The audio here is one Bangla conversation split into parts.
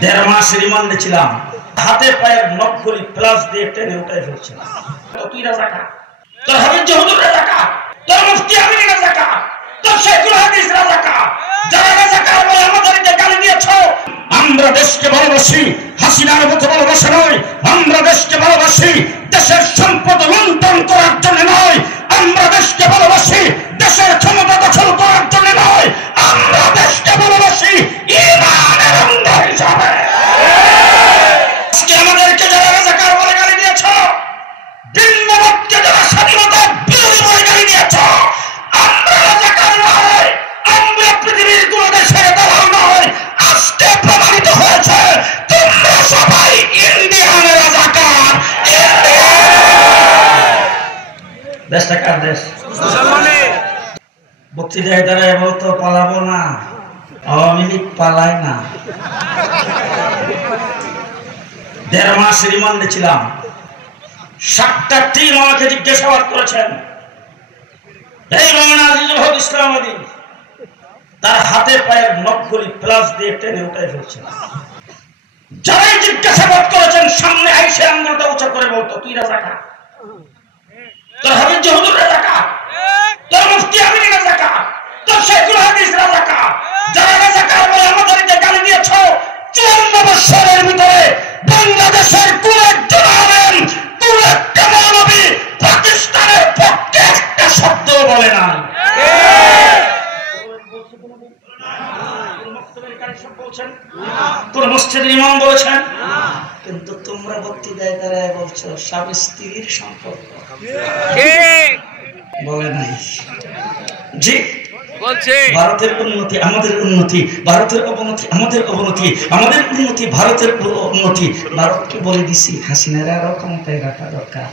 দেড় মাস রিমান্ডে ছিলাম, হাতে পায়ের নখগুলি প্লাস দিয়ে টেনে উঠাই ফেলছে। তুই রাজাকার, তোর হাবিব হুজুর রাজাকার, তোর মুফতি আমিন রাজাকার, তোর শেখুল হাদিস রাজাকার। যারা রাজাকার বলে আমাদেরকে গালি দিয়েছো, আমরা দেশকে ভালোবাসি, হাসিনার মতো ভালোবাসা নয়। আমরা দেশকে ভালোবাসি দেশের সম্পদ লুণ্ঠন করার জন্য নয়। আমরা দেশকে ভালোবাসি দেশের ক্ষমতা দখল করার জন্য নয়। আমরা দেশকে ভালোবাসি ঈমানের অঙ্গ হিসাবে। আজকে আমাদেরকে যারা রাজাকার বলে গালি দিয়েছ, ভিন্নমতকে যারা স্বাধীনতা বিরোধী বলে গালি দিয়েছ, আমরা রাজাকার নয়, আমরা পৃথিবীর কোন দেশের দালাল নয়। আজকে প্রমাণিত হয়েছে তোমরা সবাই ইন্ডিয়ান রাজাকার। দেশটা কার দেশ? বক্তৃতায় দাঁড়ায় বলতো পালাবো না, আওয়ামী লীগ পালায় না। দেড় মাস রিমান্ডে ছিলাম, 7টা টিম আমাকে জিজ্ঞাসাবাদ করেছেন। এই মাওলানা আজিজুল হক ইসলামী তার হাতে পায়ের নখগুলি প্লাস দিয়ে টেনে উঠাই ফেলছেন। যারাই জিজ্ঞাসাবাদ করেছেন সামনে আইসে আঙ্গুলটা উঁচা করে বলতো তুই রাজাকার, তোর হাবিব হুজুর রাজাকার, তোর মুফতি আমিন রাজাকার, তোর শেখুল হাদিস রাজাকার। যারা রাজাকার বলে আমাদেরকে গালি দিয়েছো, 54 বছরের ভিতরে বাংলাদেশের কোন একজন আলেম, কোন একটা মৌলবী পাকিস্তানের পক্ষে একটা শব্দ বলে না। কোন মসজিদের ইমাম বলেছেন? কিন্তু তোমরা বক্তৃতায় দাঁড়ায় বলছো স্বামী স্ত্রীর সম্পর্ক বলে নাই। জি বলছে ভারতের উন্নতি আমাদের উন্নতি, ভারতের অবনতি আমাদের অবনতি, আমাদের উন্নতি ভারতের উন্নতি। ভারতকে বলে দিছি হাসিনার আরো ক্ষমতায় রাখা দরকার।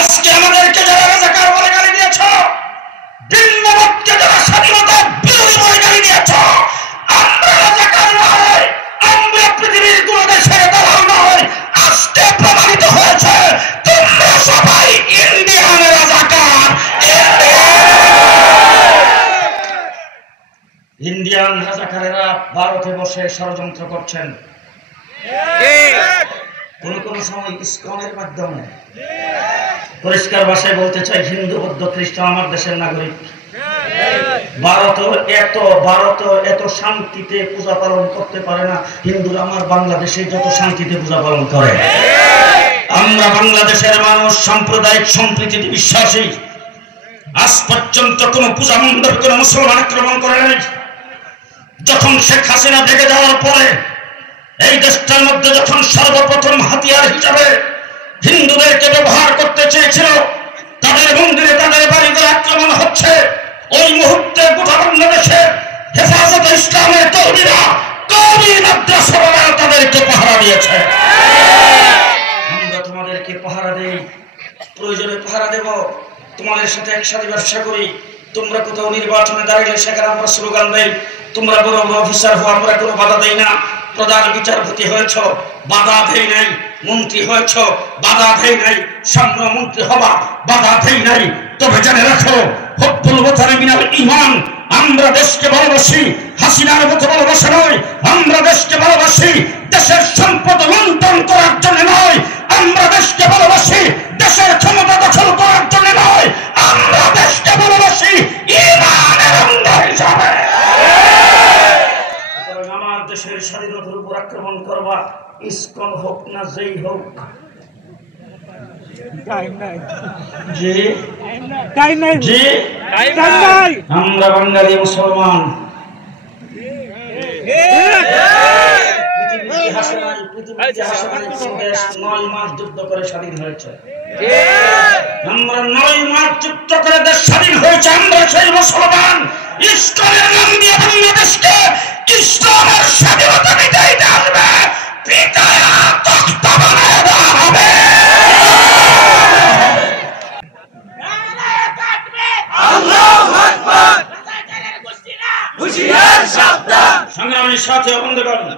আজকে আমাদেরকে যারা রাজাকার বলে গালি দিয়েছ, ভিন্নমতকে যারা স্বাধীনতা বিরোধী বলে গালি দিয়েছ, আমরা রাজাকার নয়, আমরা পৃথিবীর কোন দেশের দালাল নয়। আজকে প্রমাণিত হয়েছে তোমরা সবাই ইন্ডিয়ান রাজাকার। ইন্ডিয়ান রাজাকারেরা ভারতে বসে ষড়যন্ত্র করছেন, কোন কোন সময় ইসকনের মাধ্যমে। পরিষ্কার ভাষায় বলতে চাই, হিন্দু বৌদ্ধ খ্রিস্টান আমার দেশের নাগরিক। ভারত এত শান্তিতে পূজা পালন করতে পারে না। হিন্দুরা আমার বাংলাদেশে যত শান্তিতে পূজা পালন করে। আমরা বাংলাদেশের মানুষ সাম্প্রদায়িক সম্প্রীতিতে বিশ্বাসী। আজ পর্যন্ত কোন পূজা মণ্ডপ কোন মুসলমান আক্রমণ করে নাই। যখন শেখ হাসিনা ভেঙে যাওয়ার পরে এই দেশটার মধ্যে যখন সর্বপ্রথম হাতিয়ার হিসাবে হিন্দুদেরকে ব্যবহার করতে চেয়েছিল, তাদের মন্দিরে তাদের বাড়িতে আক্রমণ হচ্ছে, ওই মুহূর্তে গোটা বাংলাদেশে হেফাজতে ইসলামের কর্মীরা, কওমি মাদ্রাসাওয়ালারা তাদেরকে পাহারা দিয়েছে। আমরা তোমাদেরকে পাহারা দেই, প্রয়োজনে পাহারা দেব, তোমাদের সাথে একসাথে ব্যবসা করি। তোমরা কোথাও নির্বাচনে দাঁড়িয়ে সেখানে আমরা স্লোগান দেই, তোমরা বড় বড় অফিসার হও, আমরা কোনো বাধা দেই না। প্রধান বিচারপতি হয়েছ, বাধা দেই নাই। মন্ত্রী হয়েছ, বাধা দেই নাই। সামনে মন্ত্রী হবা, বাধা দেই নাই। তবে জেনে রাখো, হব্বুল ওয়াতানি মিনাল ঈমান। আমরা দেশকে ভালোবাসি, হাসিনার মতো ভালোবাসা নয়। আমরা দেশকে ভালোবাসি দেশের সম্পদ লুণ্ঠন করার জন্য নয়। আমরা দেশকে ভালোবাসি দেশের ক্ষমতা দখল করার জন্য নয়। আমরা দেশকে ভালোবাসি ঈমানের অঙ্গ হিসাবে। আমার দেশের স্বাধীনতার উপর আক্রমণ করবা, ইসকন হোক না যেই হোক। আমরা বাঙালি মুসলমান, দেশ 9 মাস যুদ্ধ করে স্বাধীন হয়েছে। আমরা 9 মাস যুদ্ধ করে দেশ স্বাধীন হয়েছে। আমরা সেই মুসলমান। ইসলামের নাম দিয়ে বাংলাদেশকে ইসলামের স্বাধীনতা দিতে আসবে, পিতায়া তখ্তা বানায় দেওয়া হবে। সংগ্রামের সাথে বন্ধ করুন।